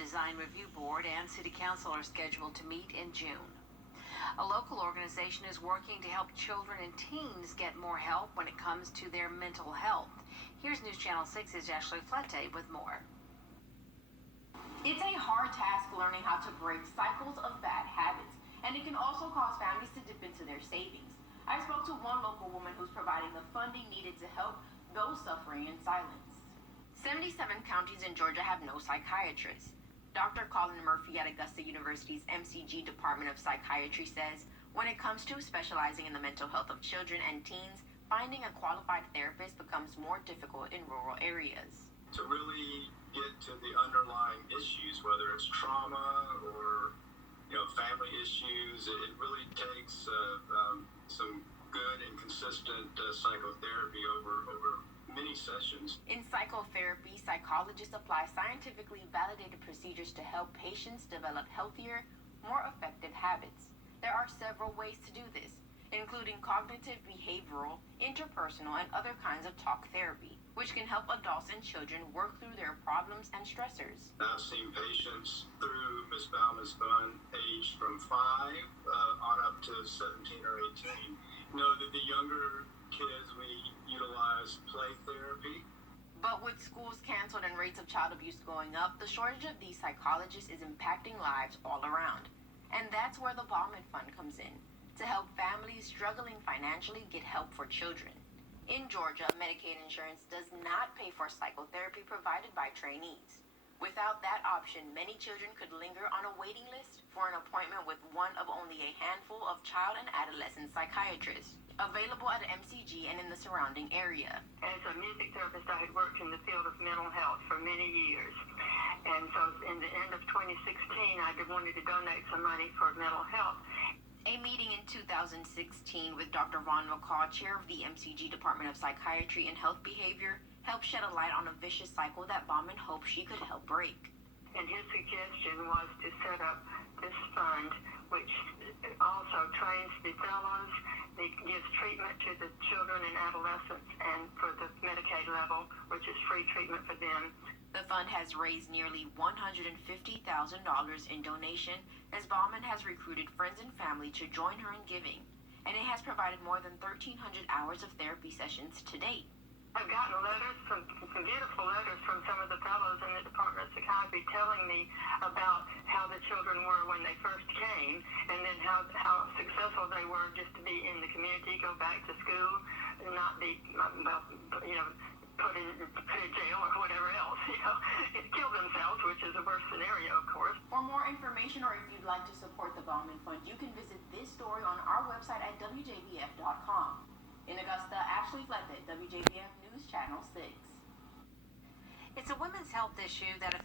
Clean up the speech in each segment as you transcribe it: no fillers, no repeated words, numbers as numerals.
Design Review Board and City Council are scheduled to meet in June. A local organization is working to help children and teens get more help when it comes to their mental health. Here's News Channel 6's Ashley Flette with more. It's a hard task learning how to break cycles of bad habits, and it can also cause families to dip into their savings. I spoke to one local woman who's providing the funding needed to help those suffering in silence. 77 counties in Georgia have no psychiatrists. Dr. Colin Murphy at Augusta University's MCG Department of Psychiatry says when it comes to specializing in the mental health of children and teens, finding a qualified therapist becomes more difficult in rural areas. To really get to the underlying issues, whether it's trauma or family issues, it really takes some good and consistent psychotherapy over many sessions. In psychotherapy, psychologists apply scientifically validated procedures to help patients develop healthier, more effective habits. There are several ways to do this, including cognitive, behavioral, interpersonal, and other kinds of talk therapy, which can help adults and children work through their problems and stressors. I've seen patients through Ms. Bauman's fund aged from 5 on up to 17 or 18. The younger kids, we utilize play therapy. But with schools canceled and rates of child abuse going up, the shortage of these psychologists is impacting lives all around. And that's where the Bauman Fund comes in, to help families struggling financially get help for children. In Georgia, Medicaid insurance does not pay for psychotherapy provided by trainees. Without that option, many children could linger on a waiting list for an appointment with one of only a handful of child and adolescent psychiatrists, available at MCG and in the surrounding area. As a music therapist, I had worked in the field of mental health for many years. And so in the end of 2016, I wanted to donate some money for mental health. A meeting in 2016 with Dr. Ron McCall, chair of the MCG Department of Psychiatry and Health Behavior, helped shed a light on a vicious cycle that Bauman hoped she could help break. And his suggestion was to set up this fund, which also trains the fellows, it gives treatment to the children and adolescents, and for the Medicaid level, which is free treatment for them. The fund has raised nearly $150,000 in donation as Bauman has recruited friends and family to join her in giving, and it has provided more than 1,300 hours of therapy sessions to date. I've gotten letters, some beautiful letters from some of the fellows in the Department of Psychiatry telling me about how the children were when they first came, and then how successful they were just to be in the community, go back to school, and not be, put in jail or whatever else, kill themselves, which is the worst scenario, of course. For more information, or if you'd like to support the Bauman Fund, you can visit this story on our website at WJBF.com. In Augusta, Ashley Flette, WJBF News Channel 6. It's a women's health issue that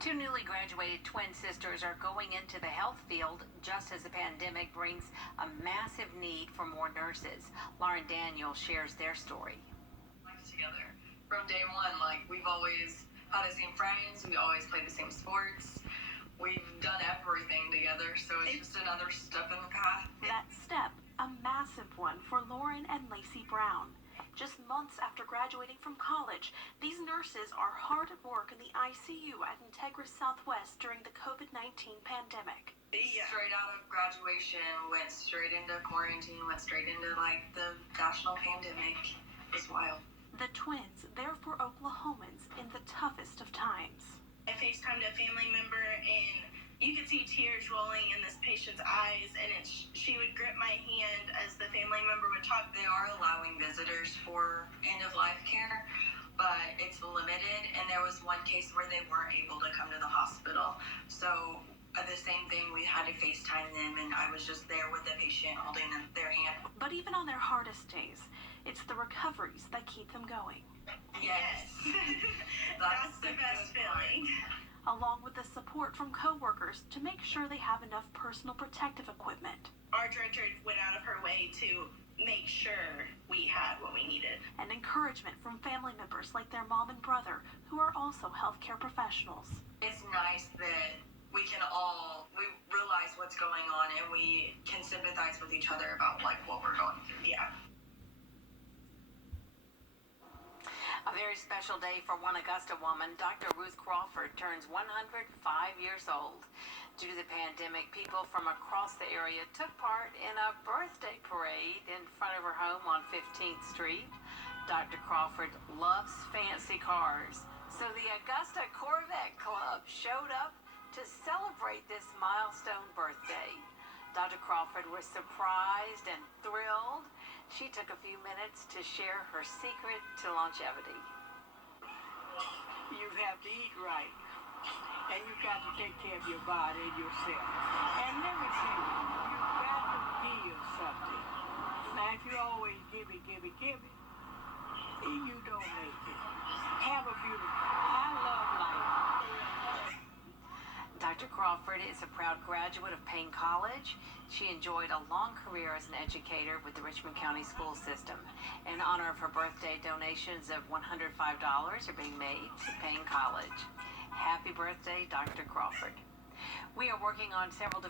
two newly graduated twin sisters are going into the health field just as the pandemic brings a massive need for more nurses. Lauren Daniel shares their story. Together from day one, we've always had the same friends, we always played the same sports, we've done everything together, so it's just another step in the path. That step, a massive one for Lauren and Lacey Brown. Just months after graduating from college, these nurses are hard at work in the ICU at Integra Southwest during the COVID-19 pandemic. Straight out of graduation, went straight into quarantine, went straight into the national pandemic. It was wild. The twins, there for Oklahomans in the toughest of times. I FaceTimed a family member, and you could see tears rolling in this patient's eyes, and she would grip my hand as the family member would talk. They are allowing visitors for end-of-life care, but it's limited, and there was one case where they weren't able to come to the hospital. So the same thing, we had to FaceTime them, and I was just there with the patient holding their hand. But even on their hardest days, it's the recoveries that keep them going. Yes. That's the best feeling. Along with the support from coworkers to make sure they have enough personal protective equipment. Our director went out of her way to make sure we had what we needed. And encouragement from family members like their mom and brother, who are also healthcare professionals. It's nice that we can all empathize with each other about like what we're going through. Yeah. A very special day for one Augusta woman. Dr. Ruth Crawford turns 105 years old. Due to the pandemic, people from across the area took part in a birthday parade in front of her home on 15th Street. Dr. Crawford loves fancy cars, so the Augusta Corvette Club showed up to celebrate this milestone birthday. Dr. Crawford was surprised and thrilled. She took a few minutes to share her secret to longevity. You have to eat right, and you got to take care of your body and yourself. And let me tell you, you got to give something. Now, if you always give it, you don't make it. Have a beautiful, I love life. Dr. Crawford is a proud graduate of Payne College. She enjoyed a long career as an educator with the Richmond County School System. In honor of her birthday, donations of $105 are being made to Payne College. Happy birthday, Dr. Crawford. We are working on several